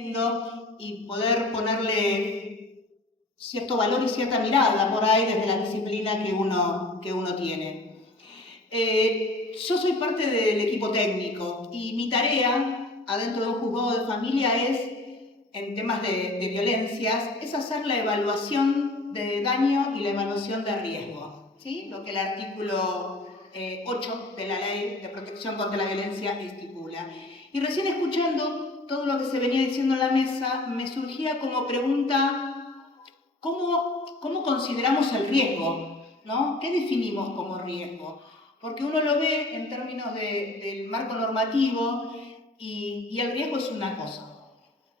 y poder ponerle cierto valor y cierta mirada por ahí desde la disciplina que uno tiene. Yo soy parte del equipo técnico y mi tarea adentro de un juzgado de familia es, en temas de violencias, es hacer la evaluación de daño y la evaluación de riesgo, ¿sí? Lo que el artículo 8 de la Ley de Protección contra la Violencia estipula. Y recién escuchando todo lo que se venía diciendo en la mesa, me surgía como pregunta, ¿cómo consideramos el riesgo? ¿No? ¿Qué definimos como riesgo? Porque uno lo ve en términos del marco normativo y el riesgo es una cosa.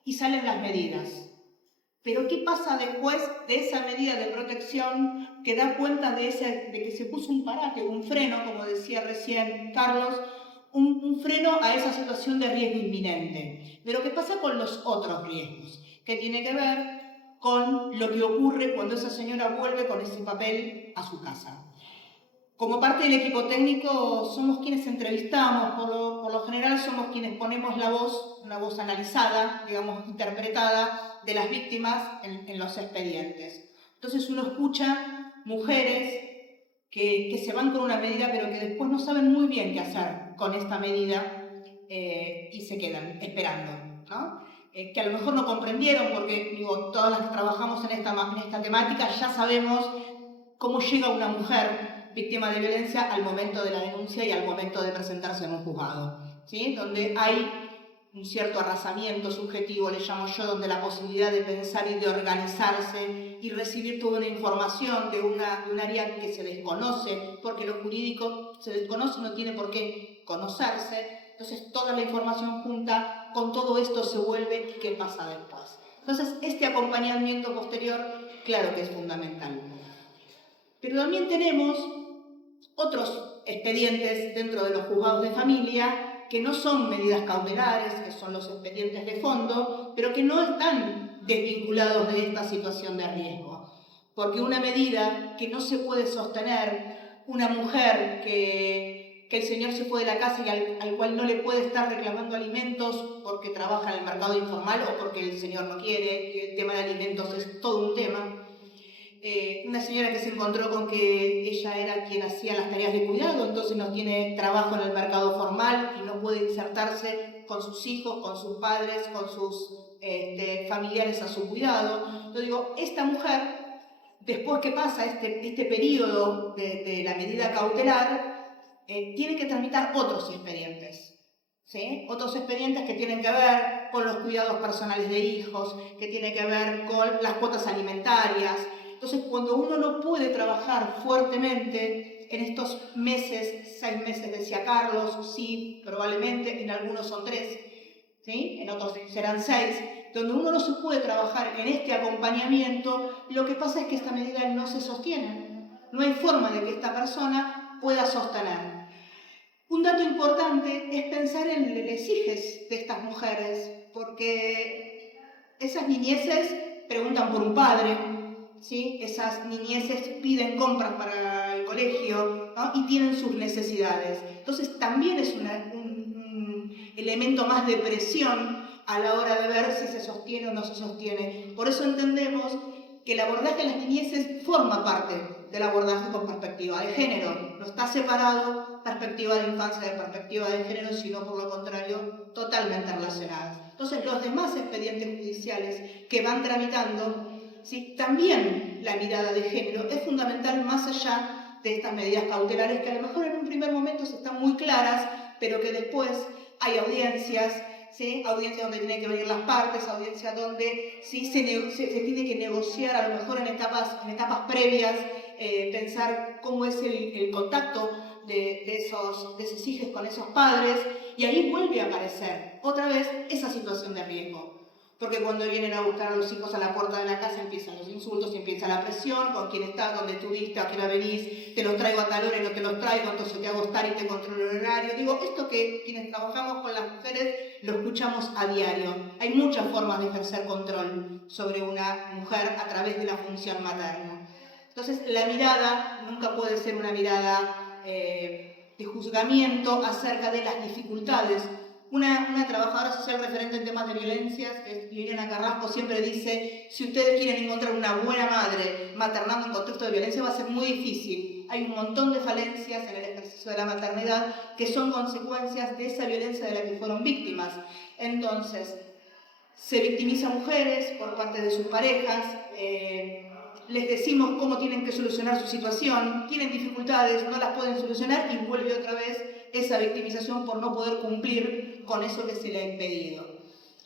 Y salen las medidas. Pero ¿qué pasa después de esa medida de protección que da cuenta de que se puso un parate, un freno, como decía recién Carlos, un freno a esa situación de riesgo inminente? Pero ¿qué pasa con los otros riesgos? Que tiene que ver con lo que ocurre cuando esa señora vuelve con ese papel a su casa. Como parte del equipo técnico somos quienes entrevistamos, por lo general somos quienes ponemos la voz, una voz analizada, digamos, interpretada de las víctimas en los expedientes. Entonces uno escucha mujeres que se van con una medida pero que después no saben muy bien qué hacer con esta medida y se quedan esperando, ¿no? Que a lo mejor no comprendieron porque, digo, todas las que trabajamos en esta temática ya sabemos cómo llega una mujer víctima de violencia al momento de la denuncia y al momento de presentarse en un juzgado, ¿sí? Donde hay un cierto arrasamiento subjetivo, le llamo yo, donde la posibilidad de pensar y de organizarse y recibir toda una información de un área que se desconoce, porque lo jurídico se desconoce y no tiene por qué conocerse. Entonces toda la información junta con todo esto se vuelve y qué pasa después. Entonces este acompañamiento posterior, claro que es fundamental. Pero también tenemos otros expedientes dentro de los juzgados de familia que no son medidas cautelares, que son los expedientes de fondo, pero que no están desvinculados de esta situación de riesgo. Porque una medida que no se puede sostener, una mujer que el señor se fue de la casa y al cual no le puede estar reclamando alimentos porque trabaja en el mercado informal o porque el señor no quiere, que el tema de alimentos es todo un tema. Una señora que se encontró con que ella era quien hacía las tareas de cuidado, entonces no tiene trabajo en el mercado formal y no puede insertarse con sus hijos, con sus padres, con sus familiares a su cuidado. Yo digo, esta mujer, después que pasa este periodo de la medida cautelar, tiene que tramitar otros expedientes. ¿Sí? Otros expedientes que tienen que ver con los cuidados personales de hijos, que tienen que ver con las cuotas alimentarias. Entonces, cuando uno no puede trabajar fuertemente en estos meses, 6 meses decía Carlos, sí, probablemente, en algunos son 3, ¿sí? En otros serán 6, donde uno no se puede trabajar en este acompañamiento, lo que pasa es que esta medida no se sostiene. No hay forma de que esta persona pueda sostener. Un dato importante es pensar en los hijos de estas mujeres, porque esas niñeces preguntan por un padre, ¿sí? Esas niñeces piden compras para el colegio, ¿no? Y tienen sus necesidades. Entonces también es un elemento más de presión a la hora de ver si se sostiene o no se sostiene. Por eso entendemos que el abordaje de las niñeces forma parte del abordaje con perspectiva de género. No está separado perspectiva de infancia de perspectiva de género, sino por lo contrario, totalmente relacionadas. Entonces, los demás expedientes judiciales que van tramitando, ¿sí? También la mirada de género es fundamental más allá de estas medidas cautelares que a lo mejor en un primer momento están muy claras, pero que después hay audiencias, ¿sí? Audiencias donde tienen que venir las partes, audiencias donde ¿sí? se tiene que negociar a lo mejor en etapas previas, pensar cómo es el contacto de esos hijos con esos padres, y ahí vuelve a aparecer otra vez esa situación de riesgo. Porque cuando vienen a buscar a los hijos a la puerta de la casa empiezan los insultos, empieza la presión, con quién estás, dónde estuviste, a qué hora venís, te los traigo a tal hora y no te los traigo, entonces te hago estar y te controlo el horario. Digo, esto que quienes trabajamos con las mujeres lo escuchamos a diario. Hay muchas formas de ejercer control sobre una mujer a través de la función materna. Entonces la mirada nunca puede ser una mirada de juzgamiento acerca de las dificultades Una trabajadora social referente en temas de violencias, que es Liliana Carrasco, siempre dice, si ustedes quieren encontrar una buena madre maternando en contexto de violencia va a ser muy difícil. Hay un montón de falencias en el ejercicio de la maternidad que son consecuencias de esa violencia de la que fueron víctimas. Entonces, se victimiza a mujeres por parte de sus parejas, les decimos cómo tienen que solucionar su situación, tienen dificultades, no las pueden solucionar y vuelve otra vez esa victimización por no poder cumplir con eso que se le ha impedido.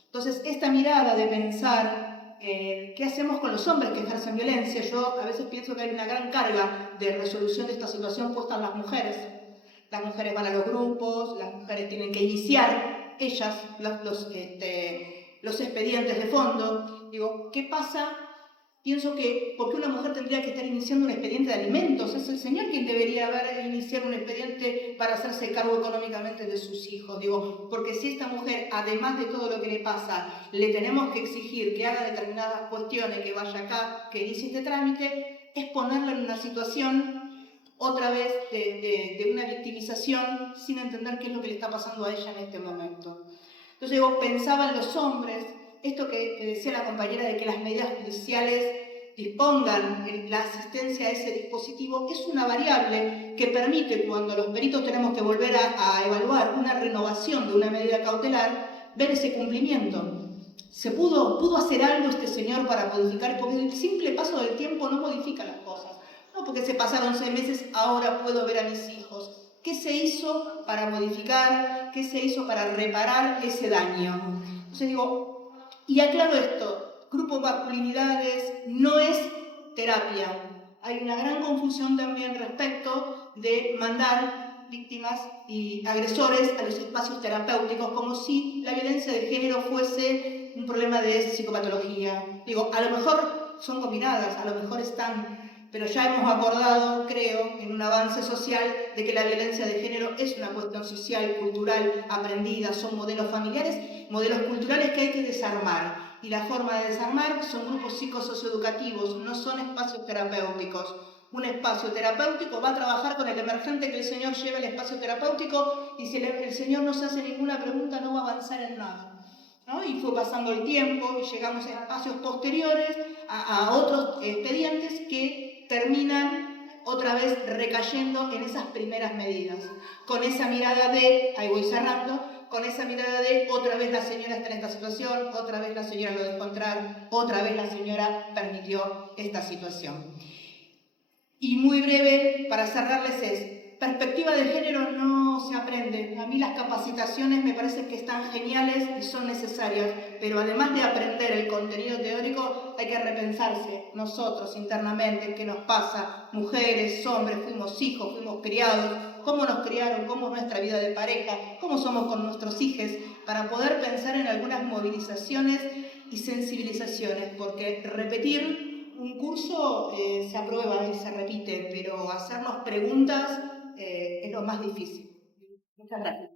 Entonces, esta mirada de pensar qué hacemos con los hombres que ejercen violencia, yo a veces pienso que hay una gran carga de resolución de esta situación puesta en las mujeres. Las mujeres van a los grupos, las mujeres tienen que iniciar ellas los expedientes de fondo. Digo, ¿qué pasa? Pienso que, ¿por qué una mujer tendría que estar iniciando un expediente de alimentos? Es el señor quien debería haber iniciado un expediente para hacerse cargo económicamente de sus hijos. Digo, porque si esta mujer, además de todo lo que le pasa, le tenemos que exigir que haga determinadas cuestiones, que vaya acá, que inicie este trámite, es ponerla en una situación, otra vez, de una victimización, sin entender qué es lo que le está pasando a ella en este momento. Entonces, digo, pensaba en los hombres, esto que decía la compañera de que las medidas judiciales dispongan la asistencia a ese dispositivo, es una variable que permite, cuando los peritos tenemos que volver a evaluar una renovación de una medida cautelar, ver ese cumplimiento. ¿Se pudo hacer algo este señor para modificar? Porque el simple paso del tiempo no modifica las cosas. No porque se pasaron 6 meses, ahora puedo ver a mis hijos. ¿Qué se hizo para modificar? ¿Qué se hizo para reparar ese daño? Entonces digo, y aclaro esto, grupo masculinidades no es terapia. Hay una gran confusión también respecto de mandar víctimas y agresores a los espacios terapéuticos, como si la violencia de género fuese un problema de psicopatología. Digo, a lo mejor son combinadas, a lo mejor están, pero ya hemos acordado, creo, en un avance social, de que la violencia de género es una cuestión social, cultural, aprendida, son modelos familiares, modelos culturales que hay que desarmar. Y la forma de desarmar son grupos psicosocioeducativos, no son espacios terapéuticos. Un espacio terapéutico va a trabajar con el emergente que el señor lleva al espacio terapéutico y si el señor no se hace ninguna pregunta no va a avanzar en nada, ¿no? Y fue pasando el tiempo y llegamos a espacios posteriores, a otros expedientes que terminan otra vez recayendo en esas primeras medidas. Con esa mirada de, ahí voy cerrando, con esa mirada de otra vez la señora está en esta situación, otra vez la señora lo dejó entrar, otra vez la señora permitió esta situación. Y muy breve, para cerrarles es, perspectiva de género no se aprende. A mí las capacitaciones me parece que están geniales y son necesarias, pero además de aprender el contenido teórico, hay que repensarse nosotros internamente, qué nos pasa, mujeres, hombres, fuimos hijos, fuimos criados, cómo nos criaron, cómo es nuestra vida de pareja, cómo somos con nuestros hijos, para poder pensar en algunas movilizaciones y sensibilizaciones, porque repetir un curso se aprueba y se repite, pero hacernos preguntas es lo más difícil. Muchas gracias.